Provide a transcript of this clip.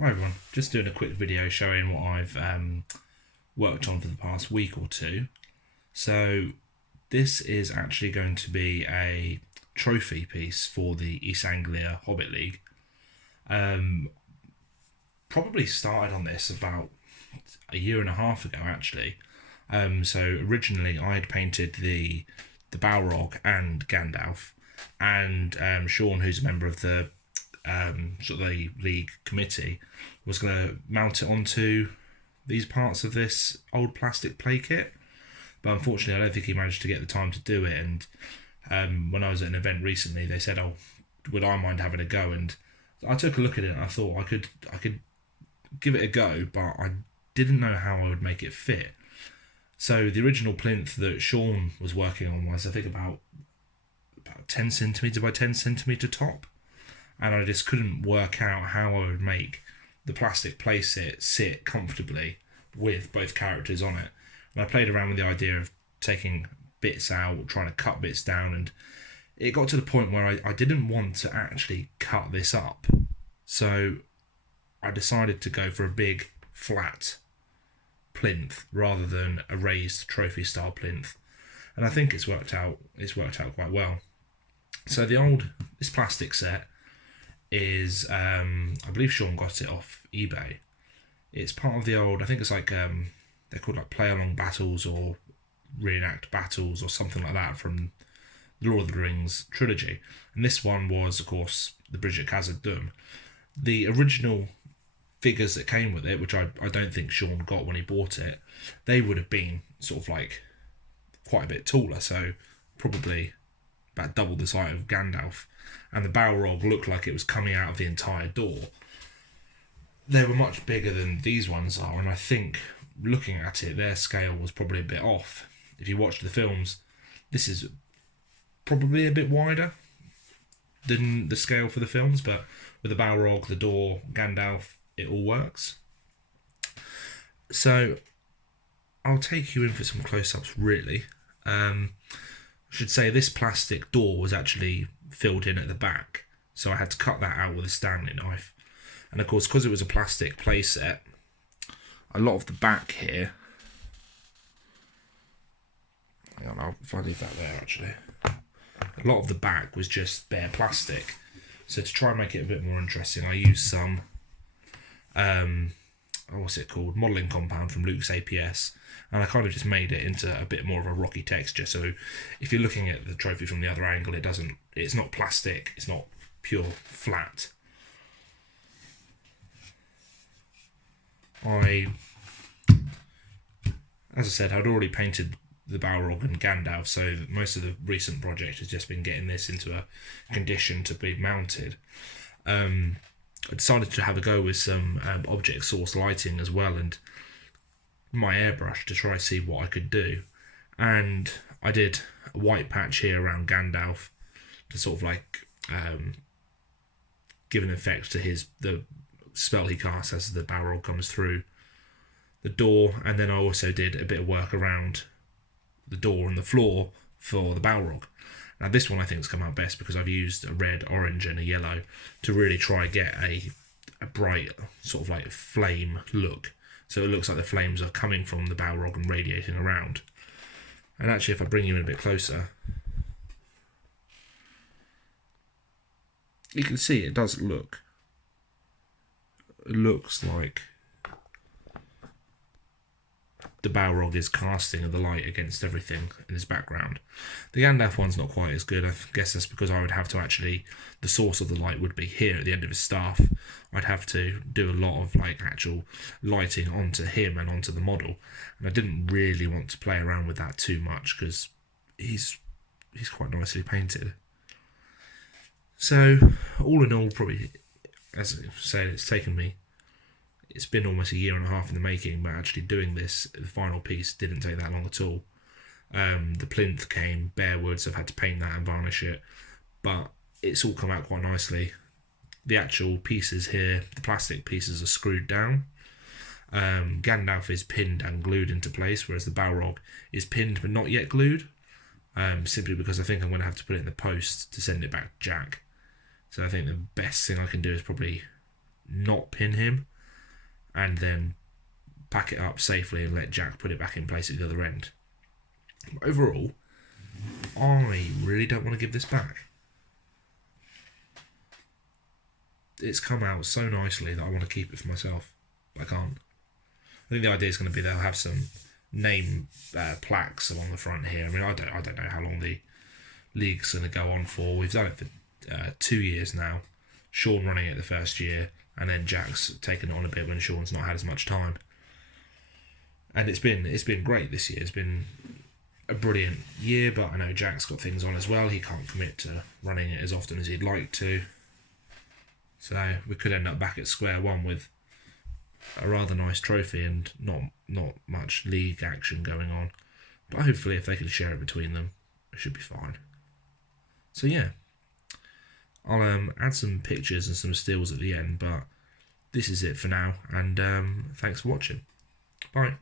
Hi everyone, just doing a quick video showing what I've worked on for the past week or two. So this is actually going to be a trophy piece for the East Anglia Hobbit League. Probably started on this about a year and a half ago actually. So originally I had painted the Balrog and Gandalf, and Sean, who's a member of the the league committee, was going to mount it onto these parts of this old plastic play kit, but unfortunately I don't think he managed to get the time to do it. And when I was at an event recently, they said, "Oh, would I mind having a go?" And I took a look at it and I thought I could give it a go, but I didn't know how I would make it fit. So the original plinth that Sean was working on was, I think, about 10cm by 10cm top, and I just couldn't work out how I would make the plastic playset sit comfortably with both characters on it. And I played around with the idea of taking bits out, trying to cut bits down, and it got to the point where I didn't want to actually cut this up. So I decided to go for a big flat plinth rather than a raised trophy style plinth, and I think it's worked out quite well. So this plastic set is I believe Sean got it off eBay. It's part of the old, I think it's like they're called like play along battles or reenact battles or something like that from the Lord of the Rings trilogy. And this one was, of course, the bridge at Khazad. The original figures that came with it, which I don't think Sean got when he bought it, they would have been sort of like quite a bit taller, so probably about double the size of Gandalf. And the Balrog looked like it was coming out of the entire door. They were much bigger than these ones are, and I think looking at it, their scale was probably a bit off. If you watch the films, this is probably a bit wider than the scale for the films, but with the Balrog, the door, Gandalf, it all works. So I'll take you in for some close-ups really. I should say this plastic door was actually filled in at the back, so I had to cut that out with a Stanley knife. And of course, because it was a plastic play set, a lot of the back here, hang on, if I leave that there actually, a lot of the back was just bare plastic. So to try and make it a bit more interesting, I used some what's it called, modelling compound from Luke's APS, and I kind of just made it into a bit more of a rocky texture. So if you're looking at the trophy from the other angle, it's not plastic, it's not pure flat. As I said, I'd already painted the Balrog and Gandalf, so most of the recent project has just been getting this into a condition to be mounted. I decided to have a go with some object source lighting as well, and my airbrush to try to see what I could do. And I did a white patch here around Gandalf to sort of like give an effect to the spell he casts as the Balrog comes through the door. And then I also did a bit of work around the door and the floor for the Balrog. Now this one I think has come out best because I've used a red, orange and a yellow to really try and get a bright sort of like flame look. So it looks like the flames are coming from the Balrog and radiating around. And actually, if I bring you in a bit closer, you can see it does look. It looks like the Balrog is casting the light against everything in his background. The Gandalf one's not quite as good. I guess that's because I would have to actually, the source of the light would be here at the end of his staff. I'd have to do a lot of like actual lighting onto him and onto the model, and I didn't really want to play around with that too much because he's quite nicely painted. So all in all, probably, as I said, it's been almost a year and a half in the making, but actually doing this, the final piece, didn't take that long at all. The plinth came bare wood, so I've had to paint that and varnish it, but it's all come out quite nicely. The actual pieces here, the plastic pieces, are screwed down. Gandalf is pinned and glued into place, whereas the Balrog is pinned but not yet glued, simply because I think I'm going to have to put it in the post to send it back to Jack. So I think the best thing I can do is probably not pin him and then pack it up safely and let Jack put it back in place at the other end. But overall, I really don't want to give this back. It's come out so nicely that I want to keep it for myself, but I can't. I think the idea is going to be they'll have some name plaques along the front here. I mean, I don't know how long the league's going to go on for. We've done it for 2 years now. Sean running it the first year, and then Jack's taken it on a bit when Sean's not had as much time. And it's been great this year. It's been a brilliant year, but I know Jack's got things on as well. He can't commit to running it as often as he'd like to. So we could end up back at square one with a rather nice trophy and not much league action going on. But hopefully if they can share it between them, it should be fine. So yeah, I'll add some pictures and some stills at the end, but this is it for now, and thanks for watching. Bye.